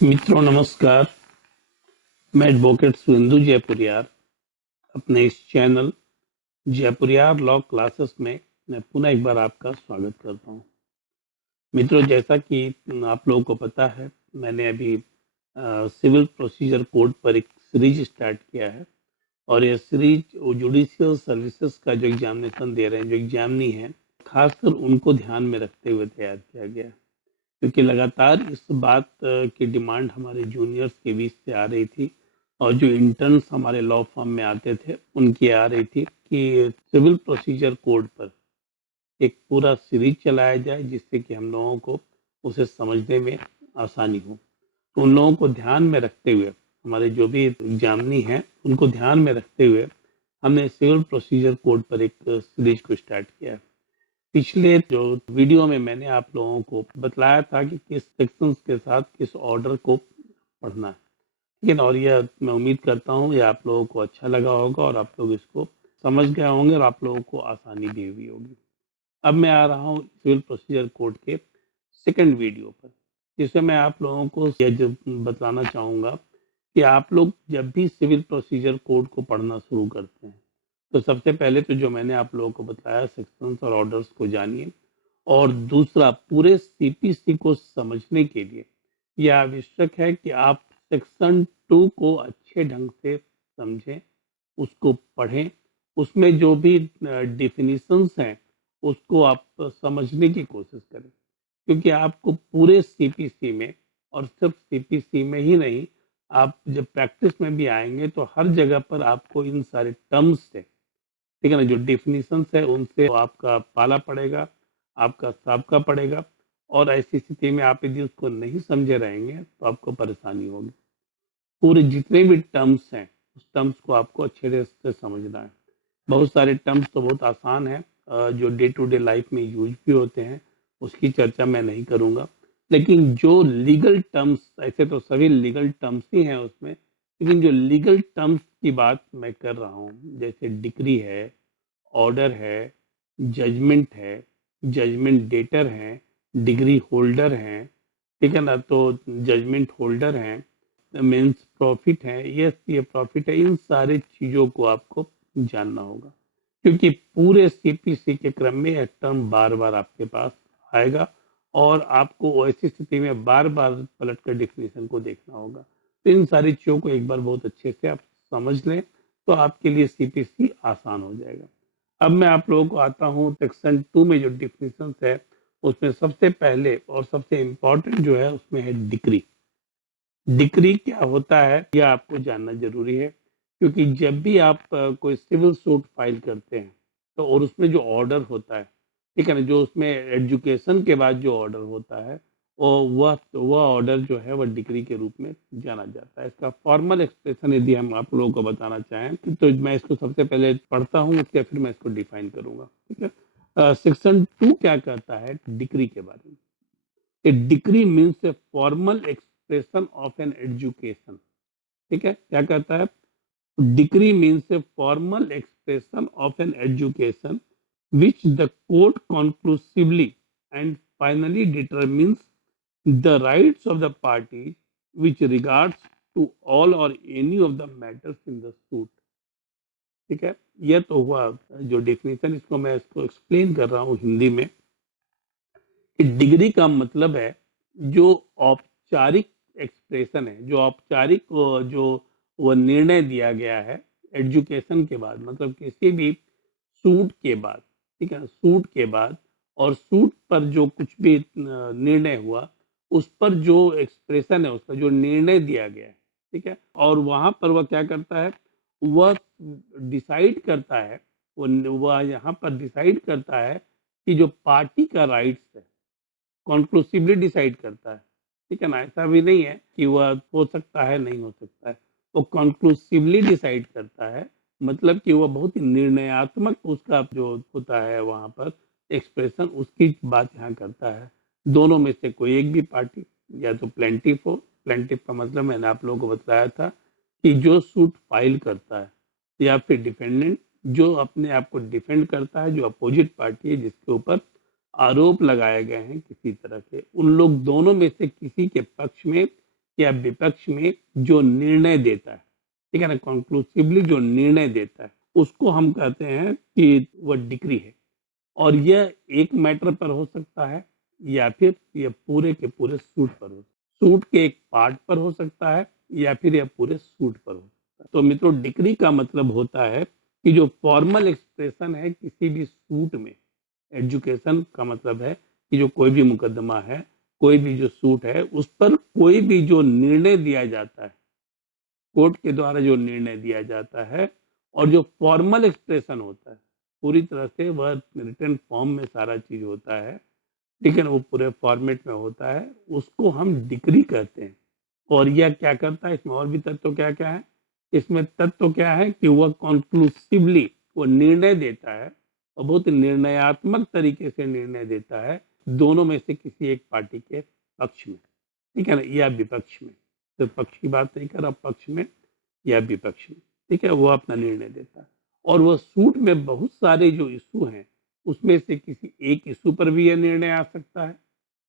मित्रों नमस्कार। मैं एडवोकेट सुरेंदु जयपुरियार अपने इस चैनल जयपुरियार लॉ क्लासेस में मैं पुनः एक बार आपका स्वागत करता हूं। मित्रों, जैसा कि आप लोगों को पता है, मैंने अभी सिविल प्रोसीजर कोड पर एक सीरीज स्टार्ट किया है और यह सीरीज जुडिशियल सर्विसेज का जो एग्जामिनेशन दे रहे हैं, जो एग्जामिनी है, खासकर उनको ध्यान में रखते हुए तैयार किया गया है। क्योंकि लगातार इस बात की डिमांड हमारे जूनियर्स के बीच से आ रही थी और जो इंटर्न्स हमारे लॉ फर्म में आते थे उनकी आ रही थी कि सिविल प्रोसीजर कोड पर एक पूरा सीरीज चलाया जाए जिससे कि हम लोगों को उसे समझने में आसानी हो। तो उन लोगों को ध्यान में रखते हुए, हमारे जो भी एग्जामिनी हैं उनको ध्यान में रखते हुए हमने सिविल प्रोसीजर कोड पर एक सीरीज को स्टार्ट किया है। पिछले जो वीडियो में मैंने आप लोगों को बतलाया था कि किस सेक्शंस के साथ किस ऑर्डर को पढ़ना है, ठीक है ना। और यह मैं उम्मीद करता हूँ ये आप लोगों को अच्छा लगा होगा और आप लोग इसको समझ गए होंगे और आप लोगों को आसानी भी हुई होगी। अब मैं आ रहा हूँ सिविल प्रोसीजर कोड के सेकंड वीडियो पर, जिसमें मैं आप लोगों को यह जो बतलाना चाहूँगा कि आप लोग जब भी सिविल प्रोसीजर कोड को पढ़ना शुरू करते हैं तो सबसे पहले तो जो मैंने आप लोगों को बताया सेक्शंस और ऑर्डर्स को जानिए, और दूसरा पूरे सीपीसी को समझने के लिए यह आवश्यक है कि आप सेक्शन 2 को अच्छे ढंग से समझें, उसको पढ़ें, उसमें जो भी डिफिनीशंस हैं उसको आप समझने की कोशिश करें। क्योंकि आपको पूरे सीपीसी में, और सिर्फ सीपीसी में ही नहीं, आप जब प्रैक्टिस में भी आएंगे तो हर जगह पर आपको इन सारे टर्म्स से, ठीक है ना, जो डिफिनीशंस है उनसे आपका पाला पड़ेगा, आपका साबका पड़ेगा। और ऐसी स्थिति में आप यदि उसको नहीं समझे रहेंगे तो आपको परेशानी होगी। पूरे जितने भी टर्म्स हैं उस टर्म्स को आपको अच्छे से समझना है। बहुत सारे टर्म्स तो बहुत आसान है, जो डे टू डे लाइफ में यूज भी होते हैं, उसकी चर्चा मैं नहीं करूंगा। लेकिन जो लीगल टर्म्स, ऐसे तो सभी लीगल टर्म्स ही हैं उसमें, लेकिन जो लीगल टर्म्स की बात मैं कर रहा हूँ, जैसे डिक्री है, ऑर्डर है, जजमेंट है, जजमेंट डेटर है, डिग्री होल्डर हैं, ठीक है ना, तो जजमेंट होल्डर हैं, मीन्स प्रॉफिट है, ये प्रॉफिट है, इन सारे चीजों को आपको जानना होगा। क्योंकि पूरे सीपीसी के क्रम में यह टर्म बार बार आपके पास आएगा और आपको ऐसी स्थिति में बार बार पलट कर डिफिनेशन को देखना होगा। तो इन सारी चीजों को एक बार बहुत अच्छे से आप समझ लें तो आपके लिए सीपीसी आसान हो जाएगा। अब मैं आप लोगों को आता हूँ सेक्शन 2 में जो डिफिनेशन है उसमें सबसे पहले और सबसे इम्पोर्टेंट जो है उसमें है डिक्री। डिक्री क्या होता है यह आपको जानना जरूरी है, क्योंकि जब भी आप कोई सिविल सूट फाइल करते हैं तो और उसमें जो ऑर्डर होता है, ठीक है ना, जो उसमें एजुकेशन के बाद जो ऑर्डर होता है वो वह ऑर्डर जो है वह डिक्री के रूप में जाना जाता है। इसका फॉर्मल एक्सप्रेशन यदि हम आप लोगों को बताना चाहें तो मैं इसको सबसे पहले पढ़ता हूँ, उसके फिर मैं इसको डिफाइन करूंगा, ठीक है। सेक्शन 2 क्या कहता है डिक्री के बारे में? A decree means a formal expression of an education. ठीक है, क्या कहता है? Decree means a formal expression of an education which the court conclusively and finally determines the rights of the parties which regards to all or any of the matters in the suit। ठीक है, यह तो हुआ जो definition, इसको मैं इसको explain कर रहा हूँ हिंदी में। डिग्री का मतलब है जो औपचारिक एक्सप्रेशन है, जो औपचारिक जो वो निर्णय दिया गया है एजुकेशन के बाद, मतलब किसी भी सूट के बाद, ठीक है, सूट के बाद, और सूट पर जो कुछ भी निर्णय हुआ उस पर जो एक्सप्रेशन है, उसका जो निर्णय दिया गया है, ठीक है, और वहां पर वह क्या करता है, वह डिसाइड करता है, वह यहाँ पर डिसाइड करता है कि जो पार्टी का राइट्स है कॉन्क्लूसिवली डिसाइड करता है। ठीक है ना, ऐसा भी नहीं है कि वह हो सकता है नहीं हो सकता है, वो कॉन्क्लूसिवली डिसाइड करता है। मतलब कि वह बहुत ही निर्णयात्मक उसका जो होता है वहां पर एक्सप्रेशन, उसकी बात यहाँ करता है। दोनों में से कोई एक भी पार्टी, या तो प्लेंटिफ हो, प्लेंटिफ का मतलब मैंने आप लोगों को बताया था कि जो सूट फाइल करता है, या फिर डिफेंडेंट जो अपने आप को डिफेंड करता है, जो अपोजिट पार्टी है जिसके ऊपर आरोप लगाए गए हैं किसी तरह के, उन लोग दोनों में से किसी के पक्ष में या विपक्ष में जो निर्णय देता है, ठीक है ना, कंक्लूसिवली जो निर्णय देता है, उसको हम कहते हैं कि वह डिक्री है। और यह एक मैटर पर हो सकता है या फिर यह पूरे के पूरे सूट पर हो, सूट के एक पार्ट पर हो सकता है या फिर यह पूरे सूट पर हो सकता है। तो मित्रों, डिक्री का मतलब होता है कि जो फॉर्मल एक्सप्रेशन है किसी भी सूट में, एजुकेशन का मतलब है कि जो कोई भी मुकदमा है, कोई भी जो सूट है, उस पर कोई भी जो निर्णय दिया जाता है, कोर्ट के द्वारा जो निर्णय दिया जाता है, और जो फॉर्मल एक्सप्रेशन होता है, पूरी तरह से वह रिटन फॉर्म में सारा चीज होता है, ठीक है ना, वो पूरे फॉर्मेट में होता है, उसको हम डिक्री कहते हैं। और यह क्या करता है, इसमें और भी तत्व क्या क्या है, इसमें तत्व क्या है कि वह कॉन्क्लूसिवली वो निर्णय देता है, और बहुत निर्णयात्मक तरीके से निर्णय देता है दोनों में से किसी एक पार्टी के पक्ष में, ठीक है ना, या विपक्ष में। तो पक्ष की बात नहीं कर रहा, पक्ष में या विपक्ष में, ठीक है, वो अपना निर्णय देता है। और वह सूट में बहुत सारे जो इशू हैं, उसमें से किसी एक इशू पर भी यह निर्णय आ सकता है,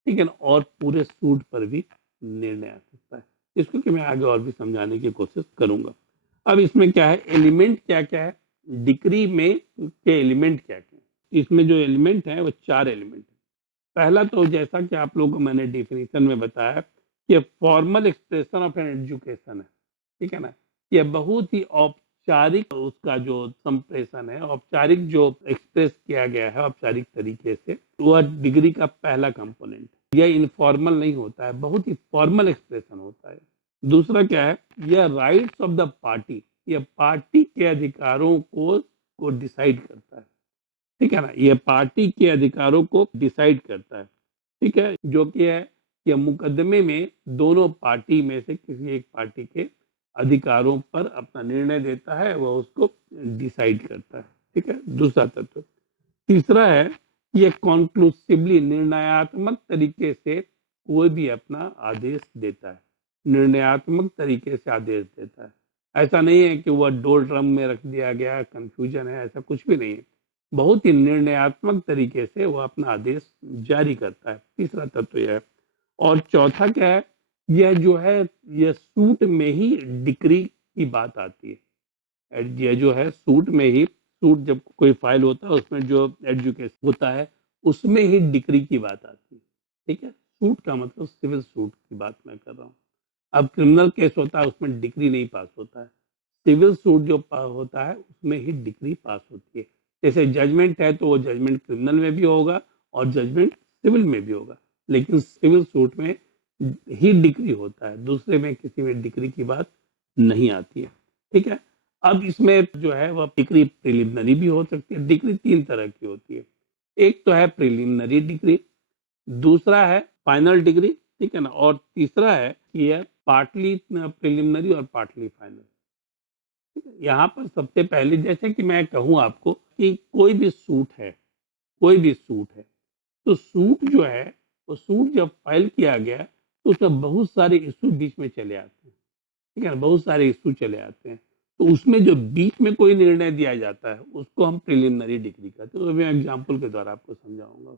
ठीक है ना, और पूरे सूट पर भी निर्णय आ सकता है। इसको कि मैं आगे और भी समझाने की कोशिश करूंगा। अब इसमें क्या है, एलिमेंट क्या क्या है, डिक्री में के एलिमेंट क्या क्या है। इसमें जो एलिमेंट है वो 4 एलिमेंट है। पहला तो जैसा कि आप लोगों को मैंने डेफिनेशन में बताया कि formal expression of an education है, ठीक है ना, यह बहुत ही औपचारिक उसका जो संप्रेषण है, औपचारिक जो एक्सप्रेस किया गया है औपचारिक तरीके से, वह डिग्री का पहला कंपोनेंट। यह इनफॉर्मल नहीं होता है, बहुत ही फॉर्मल एक्सप्रेशन होता है। दूसरा क्या है, यह राइट्स ऑफ द पार्टी, यह पार्टी के अधिकारों को डिसाइड करता है, ठीक है ना, यह पार्टी के अधिकारों को डिसाइड करता है, ठीक है, जो कि है कि मुकदमे में दोनों पार्टी में से किसी एक पार्टी के अधिकारों पर अपना निर्णय देता है, वह उसको डिसाइड करता है, ठीक है, दूसरा तत्व। तीसरा है, यह कॉन्क्लूसिवली निर्णयात्मक तरीके से कोई भी अपना आदेश देता है, निर्णयात्मक तरीके से आदेश देता है। ऐसा नहीं है कि वह डोर ड्रम में रख दिया गया, कंफ्यूजन है, ऐसा कुछ भी नहीं है। बहुत ही निर्णयात्मक तरीके से वह अपना आदेश जारी करता है, तीसरा तत्व यह है। और चौथा क्या है, यह जो है, यह सूट में ही डिक्री की बात आती है। यह जो है सूट में ही, सूट जब कोई फाइल होता है उसमें जो एजुकेशन होता है, उसमें ही डिक्री की बात आती है, ठीक है। सूट का मतलब सिविल सूट की बात मैं कर रहा हूँ। अब क्रिमिनल केस होता है, उसमें डिक्री नहीं पास होता है। सिविल सूट जो होता है उसमें ही डिक्री पास होती है। जैसे जजमेंट है तो वो जजमेंट क्रिमिनल में भी होगा और जजमेंट सिविल में भी होगा, लेकिन सिविल सूट में ही डिक्री होता है, दूसरे में किसी में डिक्री की बात नहीं आती है, ठीक है। अब इसमें जो है वह डिक्री प्रिलिमिनरी भी हो सकती है। डिक्री 3 तरह की होती है। एक तो है प्रिलिमिनरी डिग्री, दूसरा है फाइनल डिग्री, ठीक है ना, और तीसरा है कि यह पार्टली प्रिलिमिनरी और पार्टली फाइनल। यहाँ पर सबसे पहले जैसे कि मैं कहूँ आपको कि कोई भी सूट है, कोई भी सूट है, तो सूट जो है, वो सूट जब फाइल किया गया तो उसमें बहुत सारे इशू बीच में चले आते हैं, ठीक है ना, बहुत सारे इशू चले आते हैं। तो उसमें जो बीच में कोई निर्णय दिया जाता है उसको हम प्रिलिमिनरी डिग्री कहते हैं। तो मैं एग्जाम्पल के द्वारा आपको समझाऊंगा।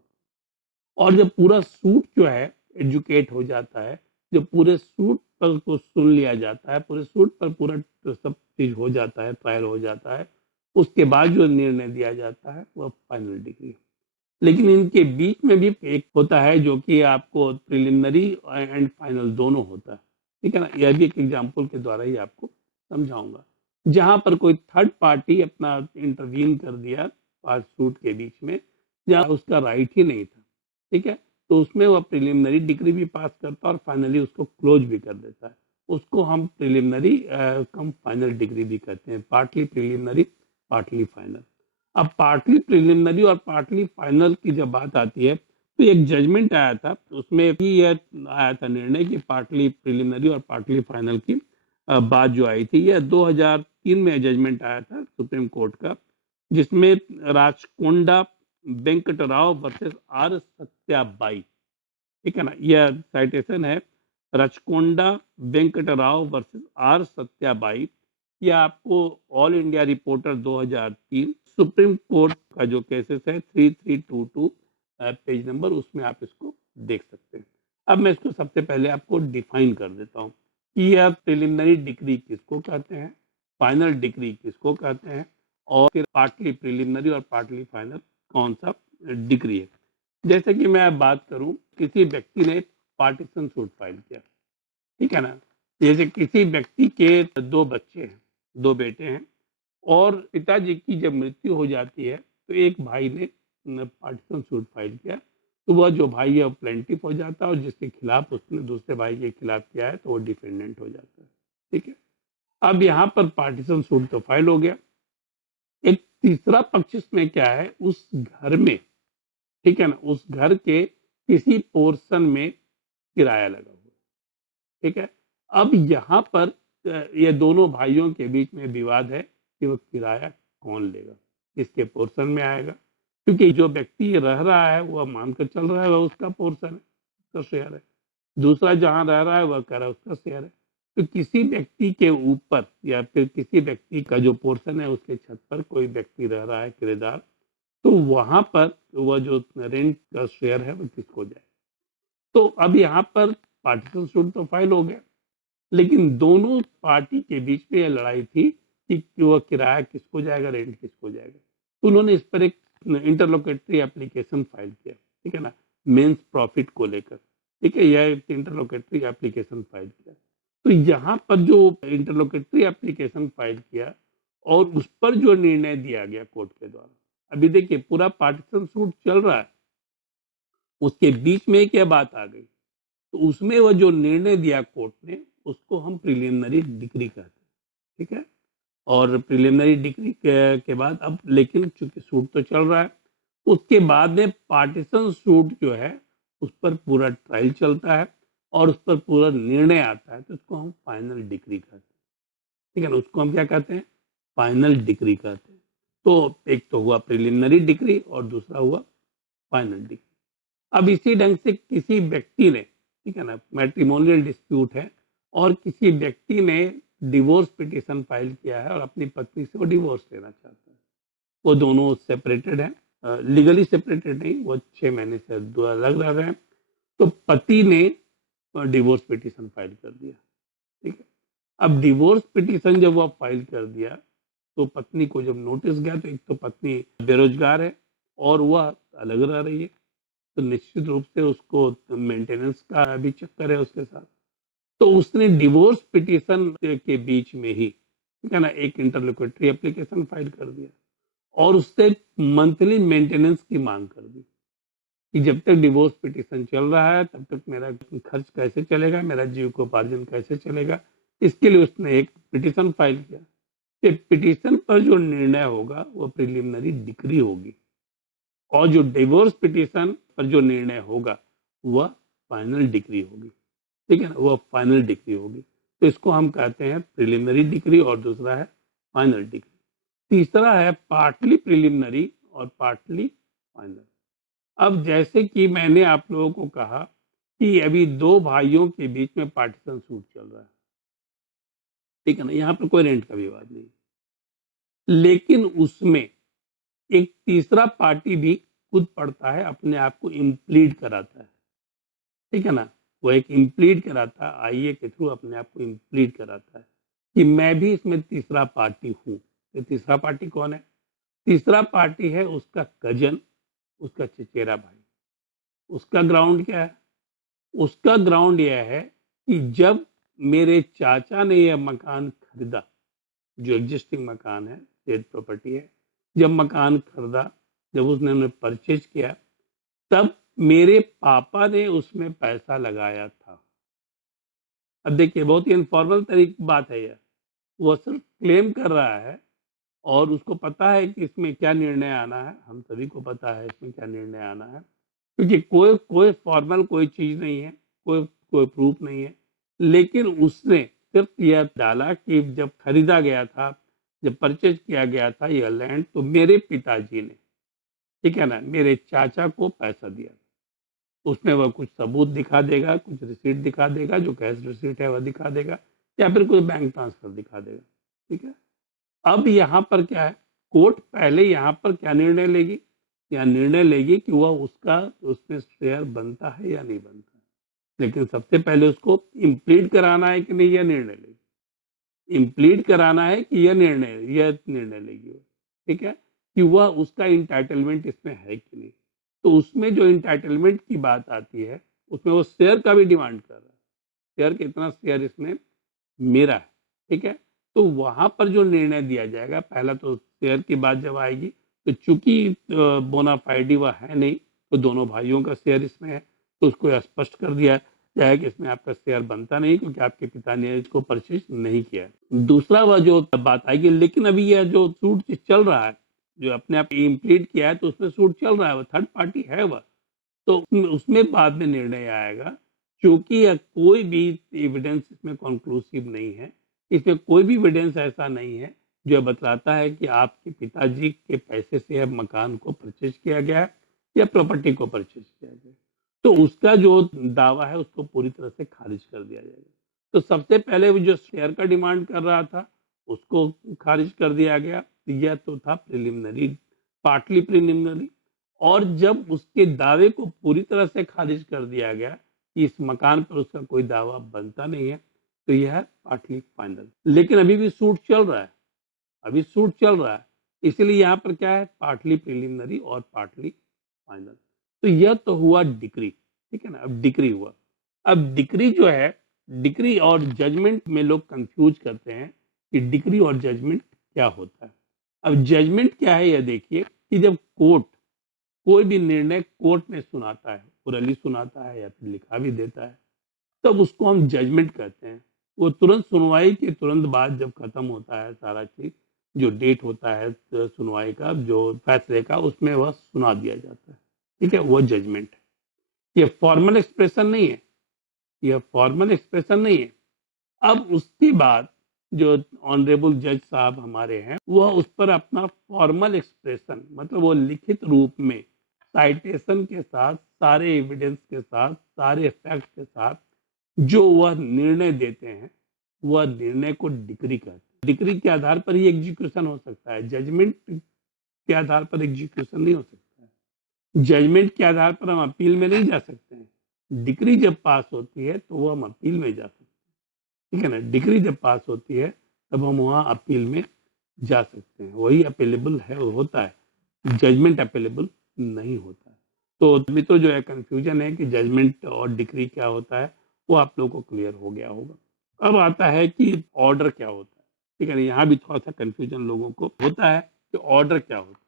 और जब पूरा सूट जो है एजुकेट हो जाता है, जब पूरे सूट पर को सुन लिया जाता है, पूरे सूट पर पूरा तो सब चीज हो जाता है, ट्रायल हो जाता है, उसके बाद जो निर्णय दिया जाता है वह फाइनल डिग्री। लेकिन इनके बीच में भी एक होता है जो कि आपको प्रिलिमिनरी एंड फाइनल दोनों होता है, ठीक है ना। यह भी एक एग्जाम्पल के द्वारा ही आपको समझाऊंगा। जहां पर कोई थर्ड पार्टी अपना इंटरवीन कर दिया पांच सूट के बीच में, जहां उसका राइट ही नहीं था, ठीक है, तो उसमें वह प्रिलिमिनरी डिग्री भी पास करता है और फाइनली उसको क्लोज भी कर देता है। उसको हम प्रिलिमिनरी कम फाइनल डिग्री भी कहते हैं, पार्टली प्रिलिमिनरी पार्टली फाइनल। अब पार्टली प्रिलिमिनरी और पार्टली फाइनल की जब बात आती है तो एक जजमेंट आया था, उसमें भी यह आया था निर्णय कि पार्टली प्रिलिमिनरी और पार्टली फाइनल की बात जो आई थी, यह 2003 में जजमेंट आया था सुप्रीम कोर्ट का, जिसमें राचकोंडा वेंकटराव वर्सेस आर सत्याबाई, ठीक है ना, यह साइटेशन है रचकोंडा वेंकटराव वर्सेस आर सत्याबाई। यह आपको all India reporter 2003 supreme court का जो केसेस है 3322 पेज नंबर, उसमें आप इसको देख सकते हैं। अब मैं इसको सबसे पहले आपको डिफाइन कर देता हूँ। कि यह प्रिलिमिनरी डिक्री किसको कहते हैं, फाइनल डिक्री किसको कहते हैं, और फिर पार्टली प्रिलिमिनरी और पार्टली फाइनल कौन सा डिक्री है। जैसे कि मैं बात करूं, किसी व्यक्ति ने पार्टीशन सूट फाइल किया, ठीक है ना। जैसे किसी व्यक्ति के दो बच्चे हैं, दो बेटे हैं, और पिताजी की जब मृत्यु हो जाती है तो एक भाई ने पार्टीशन सूट फाइल किया, तो वह जो भाई है वो प्लेंटिफ हो जाता है, और जिसके खिलाफ उसने दूसरे भाई के खिलाफ किया है तो वो डिफेंडेंट हो जाता है। ठीक है, अब यहाँ पर पार्टीशन सूट तो फाइल हो गया। एक तीसरा पक्ष इसमें क्या है, उस घर में, ठीक है ना, उस घर के किसी पोर्शन में किराया लगा हुआ, ठीक है। अब यहाँ पर ये दोनों भाइयों के बीच में विवाद है कि वो किराया कौन लेगा, किसके पोर्शन में आएगा, क्योंकि जो व्यक्ति रह रहा है वह मानकर चल रहा है वह उसका पोर्शन है, उसका शेयर है। दूसरा जहां रह रहा है वह कह रहा है उसका शेयर है। तो किसी व्यक्ति के ऊपर या फिर किसी व्यक्ति का जो पोर्शन है उसके छत पर कोई व्यक्ति रह रहा है किराएदार, तो वहां पर वह जो रेंट का शेयर है वो किसको जाए। तो अब यहाँ पर पार्टीशन सूट तो फाइल हो गया, लेकिन दोनों पार्टी के बीच में यह लड़ाई थी कि वह किराया किसको जाएगा, रेंट किसको जाएगा। तो उन्होंने इस पर एक इंटरलोकेटरी एप्लीकेशन फाइल किया, ठीक है ना, मेंस प्रॉफिट को लेकर। ठीक है, यह एक इंटरलोकेटरी एप्लीकेशन फाइल किया। तो यहाँ पर जो इंटरलोकेटरी एप्लीकेशन फाइल किया और उस पर जो निर्णय दिया गया कोर्ट के द्वारा, अभी देखिए पूरा पार्टीशन सूट चल रहा है, उसके बीच में क्या बात आ गई, तो उसमें वह जो निर्णय दिया कोर्ट ने उसको हम प्रिलिमिनरी डिक्री कहते हैं। ठीक है, और प्रिलिमिनरी डिक्री के बाद अब लेकिन चूंकि सूट तो चल रहा है, उसके बाद में पार्टीशन सूट जो है उस पर पूरा ट्रायल चलता है और उस पर पूरा निर्णय आता है, तो उसको हम फाइनल डिक्री कहते हैं। ठीक है ना, उसको हम क्या कहते हैं, फाइनल डिक्री कहते हैं। तो एक तो हुआ प्रिलिमिनरी डिक्री और दूसरा हुआ फाइनल डिक्री। अब इसी ढंग से किसी व्यक्ति ने, ठीक है ना, मैट्रिमोनियल डिस्प्यूट है और किसी व्यक्ति ने डिवोर्स पिटीशन फाइल किया है और अपनी पत्नी से वो डिवोर्स लेना चाहता है। वो दोनों सेपरेटेड हैं, लीगली सेपरेटेड नहीं, वो 6 महीने से दो अलग रह रहे हैं। तो पति ने डिवोर्स पिटीशन फाइल कर दिया। ठीक है, अब डिवोर्स पिटीशन जब वह फाइल कर दिया तो पत्नी को जब नोटिस गया, तो एक तो पत्नी बेरोजगार है और वह अलग रह रही है, तो निश्चित रूप से उसको मेंटेनेंस का भी चक्कर है उसके साथ। तो उसने डिवोर्स पिटीशन के बीच में ही, ठीक है ना, एक इंटरलोक्यूटरी एप्लीकेशन फाइल कर दिया और उससे मंथली मेंटेनेंस की मांग कर दी कि जब तक डिवोर्स पिटीशन चल रहा है तब तक मेरा खर्च कैसे चलेगा, मेरा जीविकोपार्जन कैसे चलेगा। इसके लिए उसने एक पिटीशन फाइल किया कि पिटीशन पर जो निर्णय होगा वो प्रिलिमिनरी डिक्री होगी और जो डिवोर्स पिटीशन पर जो निर्णय होगा वह फाइनल डिक्री होगी। ठीक है ना, वह फाइनल डिक्री होगी। तो इसको हम कहते हैं प्रिलिमिनरी डिक्री और दूसरा है फाइनल डिक्री। तीसरा है पार्टली प्रिलिमिनरी और पार्टली फाइनल। अब जैसे कि मैंने आप लोगों को कहा कि अभी दो भाइयों के बीच में पार्टीशन सूट चल रहा है, ठीक है ना, यहाँ पर कोई रेंट का विवाद नहीं, लेकिन उसमें एक तीसरा पार्टी भी खुद पड़ता है, अपने आप को इम्प्लीड कराता है। ठीक है ना, वो एक इम्प्लीड कराता है, आईए के थ्रू अपने आप को इम्प्लीड कराता है कि मैं भी इसमें तीसरा पार्टी हूँ। ये तीसरा पार्टी कौन है? तीसरा पार्टी है उसका कजन, उसका चचेरा भाई। उसका ग्राउंड क्या है? उसका ग्राउंड यह है कि जब मेरे चाचा ने यह मकान खरीदा, जो एग्जिस्टिंग मकान है, स्टेट प्रॉपर्टी है, जब मकान खरीदा, जब उसने उन्हें परचेज किया, तब मेरे पापा ने उसमें पैसा लगाया था। अब देखिए बहुत ही इनफॉर्मल तरीके बात है यह, वो सिर्फ क्लेम कर रहा है और उसको पता है कि इसमें क्या निर्णय आना है, हम सभी को पता है इसमें क्या निर्णय आना है, क्योंकि कोई कोई फॉर्मल कोई चीज नहीं है, कोई कोई प्रूफ नहीं है, लेकिन उसने सिर्फ यह डाला कि जब खरीदा गया था, जब परचेज किया गया था यह लैंड, तो मेरे पिताजी ने, ठीक है ना, मेरे चाचा को पैसा दिया। उसमें वह कुछ सबूत दिखा देगा, कुछ रिसीट दिखा देगा, जो कैश रिसीट है वह दिखा देगा, या फिर कोई बैंक ट्रांसफर दिखा देगा। ठीक है, अब यहाँ पर क्या है, कोर्ट पहले यहाँ पर क्या निर्णय लेगी, या निर्णय लेगी कि वह उसका उसमें शेयर बनता है या नहीं बनता है। लेकिन सबसे पहले उसको इम्प्लीट कराना है कि नहीं, यह निर्णय लेगी। इम्प्लीट कराना है कि यह निर्णय लेगी वो, ठीक है, कि वह उसका इंटाइटलमेंट इसमें है कि नहीं। तो उसमें जो इंटाइटलमेंट की बात आती है, उसमें वो शेयर का भी डिमांड कर रहा है, शेयर कितना शेयर इसमें मेरा है, ठीक है। तो वहां पर जो निर्णय दिया जाएगा, पहला तो शेयर की बात जब आएगी, तो चूंकि बोनाफाइडी वह है नहीं, तो दोनों भाइयों का शेयर इसमें है, तो उसको स्पष्ट कर दिया जाए कि इसमें आपका शेयर बनता नहीं, क्योंकि आपके पिता ने इसको परचेज नहीं किया है। दूसरा वह जो बात आएगी, लेकिन अभी यह जो सूट चल रहा है, जो अपने आप इम्प्लीट किया है, तो उसमें सूट चल रहा है, वह थर्ड पार्टी है वह, तो उसमें बाद में निर्णय आएगा। क्योंकि कोई भी एविडेंस इसमें कंक्लूसिव नहीं है, इसमें कोई भी एविडेंस ऐसा नहीं है जो बतलाता है कि आपके पिताजी के पैसे से अब मकान को परचेज किया गया है या प्रॉपर्टी को परचेज किया गया है। तो उसका जो दावा है उसको पूरी तरह से खारिज कर दिया जाएगा। तो सबसे पहले वो जो शेयर का डिमांड कर रहा था, उसको खारिज कर दिया गया। यह तो था प्रिलिमिनरी, पार्टली प्रिलिमिनरी। और जब उसके दावे को पूरी तरह से खारिज कर दिया गया कि इस मकान पर उसका कोई दावा बनता नहीं है, तो यह है पार्टली फाइनल। लेकिन अभी भी सूट चल रहा है, अभी सूट चल रहा है, इसलिए यहाँ पर क्या है, पार्टली प्रिलिमिनरी और पार्टली फाइनल। तो यह तो हुआ डिक्री, ठीक है ना। अब डिक्री हुआ, अब डिक्री जो है, डिक्री और जजमेंट में लोग कंफ्यूज करते हैं कि डिक्री और जजमेंट क्या होता है। अब जजमेंट क्या है, यह देखिए कि जब कोर्ट कोई भी निर्णय कोर्ट में सुनाता है, ओरली सुनाता है या फिर लिखा भी देता है, तब उसको हम जजमेंट कहते हैं। वो तुरंत सुनवाई के तुरंत बाद जब खत्म होता है सारा चीज, जो डेट होता है तो सुनवाई का, जो फैसले का, उसमें वह सुना दिया जाता है, ठीक है, वो जजमेंट है। ये फॉर्मल एक्सप्रेशन नहीं है, यह फॉर्मल एक्सप्रेशन नहीं है। अब उसके बाद जो ऑनरेबल जज साहब हमारे हैं, वह उस पर अपना फॉर्मल एक्सप्रेशन, मतलब वो लिखित रूप में साइटेशन के साथ, सारे एविडेंस के साथ, सारे फैक्ट के साथ जो वह निर्णय देते हैं, वह निर्णय को डिक्री कहते हैं। डिक्री के आधार पर ही एग्जीक्यूशन हो सकता है, जजमेंट के आधार पर एग्जीक्यूशन नहीं हो सकता है। जजमेंट के आधार पर हम अपील में नहीं जा सकते हैं। डिक्री जब पास होती है तो वो हम अपील में जा सकते हैं, ठीक है ना। डिक्री जब पास होती है तब हम वहाँ अपील में जा सकते हैं, वही अपेलेबल है, होता है। जजमेंट अपेलेबल नहीं होता है। तो अभी तो जो है कंफ्यूजन है कि जजमेंट और डिक्री क्या होता है, वो आप लोगों को क्लियर हो गया होगा। अब आता है कि ऑर्डर क्या होता है, ठीक है ना। यहाँ भी थोड़ा सा कंफ्यूजन लोगों को होता है कि ऑर्डर क्या होता है।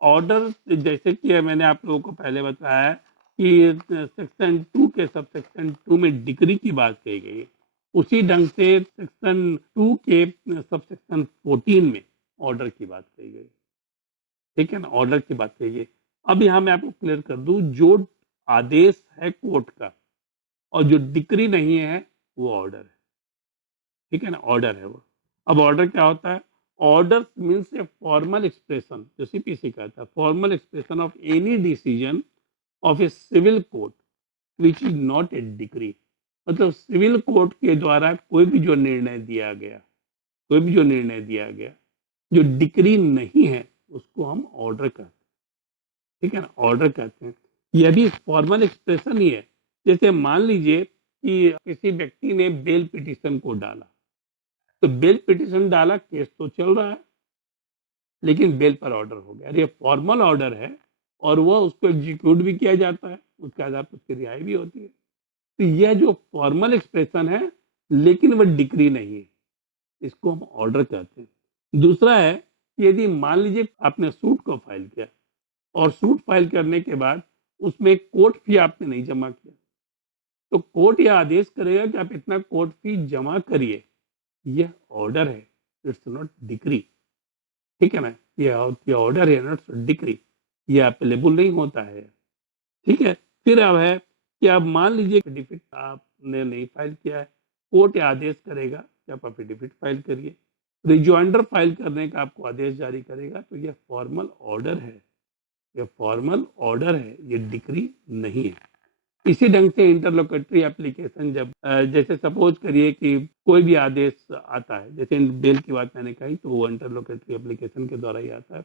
ऑर्डर, जैसे कि मैंने आप लोगों को पहले बताया कि सेक्शन 2 के सब सेक्शन 2 में डिक्री की बात कही गई है, उसी ढंग से सेक्शन 2 के सब सेक्शन 14 में ऑर्डर की बात कही गई, ठीक है ना, ऑर्डर की बात कही गई। अब यहाँ मैं आपको क्लियर कर दूं, जो आदेश है कोर्ट का और जो डिक्री नहीं है, वो ऑर्डर है, ठीक है ना, ऑर्डर है वो। अब ऑर्डर क्या होता है, order means a formal expression, जो सीपीसी कहता है, formal expression of any decision of a civil court which is not a decree. मतलब सिविल कोर्ट के द्वारा कोई भी जो निर्णय दिया गया, कोई भी जो निर्णय दिया गया जो डिक्री नहीं है, उसको हम ऑर्डर कहते हैं, ठीक है ना, ऑर्डर कहते हैं। यह भी फॉर्मल एक्सप्रेशन ही है। जैसे मान लीजिए कि किसी व्यक्ति ने बेल पिटीशन को डाला, तो बेल पिटीशन डाला, केस तो चल रहा है, लेकिन बेल पर ऑर्डर हो गया, ये फॉर्मल ऑर्डर है, और वह उसको एग्जीक्यूट भी किया जाता है, उसके आधार पर उसकी रिहाई भी होती है। तो यह जो फॉर्मल एक्सप्रेशन है, लेकिन वह डिक्री नहीं है, इसको हम ऑर्डर कहते हैं। दूसरा है कि यदि मान लीजिए आपने सूट को फाइल किया, और सूट फाइल करने के बाद उसमें कोर्ट फी आपने नहीं जमा किया, तो कोर्ट यह आदेश करेगा कि आप इतना कोर्ट फी जमा करिए, यह ऑर्डर है, इट्स नॉट डिक्री, ठीक है ना। ये ऑर्डर है, नॉट डिक्री, ये अपेलेबल नहीं होता है, ठीक है। फिर अब है कि अब मान लीजिए एफिडेविट आपने नहीं फाइल किया है, कोर्ट आदेश करेगा कि आप एफिडेविट फाइल करिए, रिजॉइंडर फाइल करने का आपको आदेश जारी करेगा, तो यह फॉर्मल ऑर्डर है, यह फॉर्मल ऑर्डर है, ये डिक्री नहीं है। इसी ढंग से इंटरलोकेटरी एप्लीकेशन, जब जैसे सपोज करिए कि कोई भी आदेश आता है, जैसे बेल की बात मैंने कही, तो वो इंटरलोकेटरी एप्लीकेशन के द्वारा ही आता है।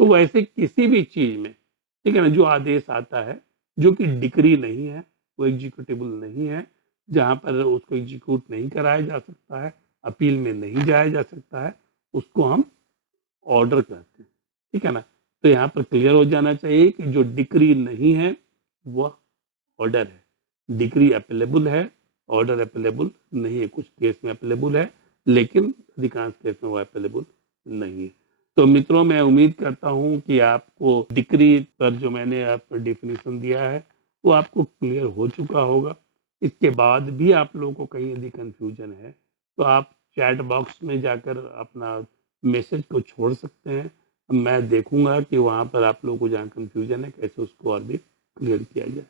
तो वैसे किसी भी चीज में, ठीक है ना, जो आदेश आता है जो कि डिक्री नहीं है, वो एग्जीक्यूटेबल नहीं है, जहाँ पर उसको एग्जीक्यूट नहीं कराया जा सकता है, अपील में नहीं जाया जा सकता है, उसको हम ऑर्डर कहते हैं। ठीक है ना? तो यहाँ पर क्लियर हो जाना चाहिए कि जो डिक्री नहीं है वह ऑर्डर है। डिक्री अपेलेबल है, ऑर्डर अपेलेबल नहीं है। कुछ केस में अपेलेबल है, लेकिन अधिकांश केस में वो अपेलेबल नहीं है। तो मित्रों, मैं उम्मीद करता हूं कि आपको डिक्री पर जो मैंने आपको डेफिनेशन दिया है वो आपको क्लियर हो चुका होगा। इसके बाद भी आप लोगों को कहीं यदि कंफ्यूजन है तो आप चैट बॉक्स में जाकर अपना मैसेज को छोड़ सकते हैं। मैं देखूंगा कि वहां पर आप लोगों को जहाँ कंफ्यूजन है कैसे उसको और भी क्लियर किया जाए।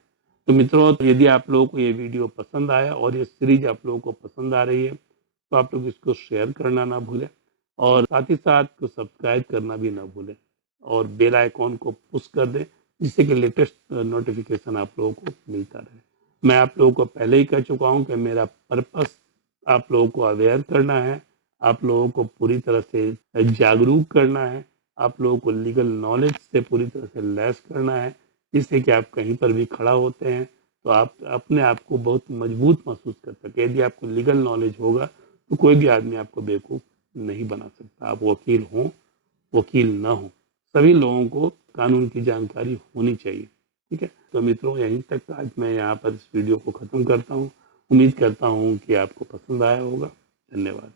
तो मित्रों, यदि आप लोगों को ये वीडियो पसंद आया और ये सीरीज आप लोगों को पसंद आ रही है तो आप लोग इसको शेयर करना ना भूलें और साथ ही साथ को सब्सक्राइब करना भी ना भूलें और बेल आइकॉन को पुश कर दें, जिससे कि लेटेस्ट नोटिफिकेशन आप लोगों को मिलता रहे। मैं आप लोगों को पहले ही कह चुका हूं कि मेरा पर्पस आप लोगों को अवेयर करना है, आप लोगों को पूरी तरह से जागरूक करना है, आप लोगों को लीगल नॉलेज से पूरी तरह से लैस करना है, जिससे कि आप कहीं पर भी खड़ा होते हैं तो आप अपने आप को बहुत मजबूत महसूस कर सके। यदि आपको लीगल नॉलेज होगा तो कोई भी आदमी आपको बेवकूफ नहीं बना सकता। आप वकील हो, वकील ना हो, सभी लोगों को कानून की जानकारी होनी चाहिए। ठीक है? तो मित्रों, यहीं तक आज मैं यहाँ पर इस वीडियो को खत्म करता हूँ। उम्मीद करता हूँ कि आपको पसंद आया होगा। धन्यवाद।